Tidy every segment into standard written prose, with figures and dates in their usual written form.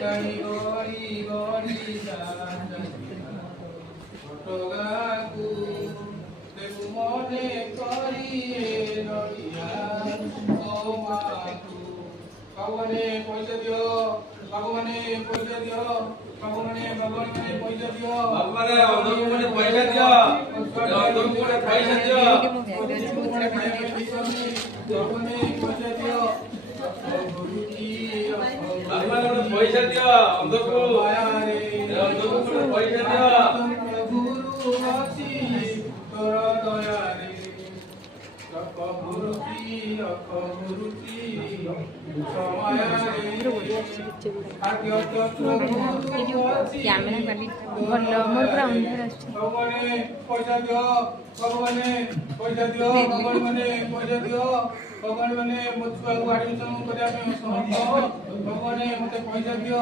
গাড়ি গড়ি গড়ি ঘটগাকু দেবু মনে করিয়ে নড়িয়া সোমাকু ভগবানে পয়সা দিও ভগবানে পয়সা দিও ভগবানে পয়সা দিও ভগবানে অন্ধকূপে পয়সা দিও অন্ধকূপে পয়সা দিও ভগবানে পয়সা দিও ভগবানে পয়সা দিও অন্ধকূপে পয়সা দিও গুরু আছি তোর দয়ারে গুরুজি গুরুজি କ୍ୟାମେରା କ୍ୱାଲିଟି ଭଲ ମୋର ପୁରା ଅନ୍ଧାର ଆସୁଛି। ଭଗବାନେ ପଇସା ଦିଅ ଭଗବାନେ ପଇସା ଦିଅ ଭଗବାନେ ପଇସା ଦିଅ ଭଗବାନେ ମୋ ଛୁଆକୁ ଆଡମିସନ କରିବା ପାଇଁ ସମର୍ଥ ଭଗବାନେ ମତେ ପଇସା ଦିଅ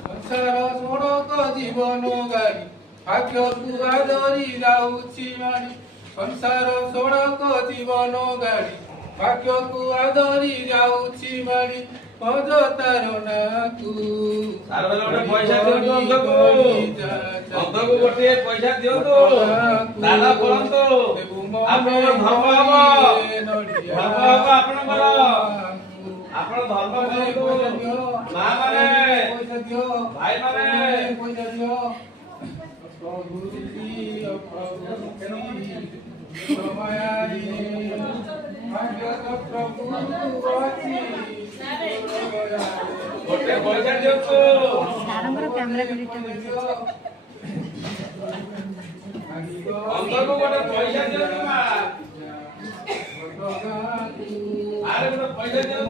ସଂସାର ସଡ଼କ ଜୀବନ ଗାଡ଼ି ଭାଗ୍ୟକୁ ଆଦରି ଯାଉଛି ମାଡ଼ି ସଂସାର ସଡ଼କ ଜୀବନ ଗାଡ଼ି ଭାଗ୍ୟକୁ ଆଦରି ଯାଉଛି ମାଡ଼ି ଭଜ ତାର ନାକୁ ପଇସା ଦିଅନ୍ତୁ ଅନ୍ଧକୁ ଗୋଟିଏ ପଇସା ଦିଅନ୍ତୁ ଦାନ କରନ୍ତୁ ଆପଣଙ୍କର ଧର୍ମ ହବ ଆପଣଙ୍କର ଆପଣ ଧର୍ମ କରନ୍ତୁ ମା ମାନେ ଭାଇ ମାନେ ପଇସା ଦିଅ ଗୁରୁଜି ସମୟାରି ଭାଗ୍ୟ ପ୍ରଭୁ ଅଛି ଗୋଟେ ପଇସା ଦିଅନ୍ତୁ ସାରଙ୍କର କ୍ୟାମେରା କ୍ୱାଲିଟି ଅନ୍ଧକୁ ଗୋଟେ ପଇସା ଦିଅନ୍ତୁ ମା ଆରେ ଗୋଟେ ପଇସା ଦିଅନ୍ତୁ।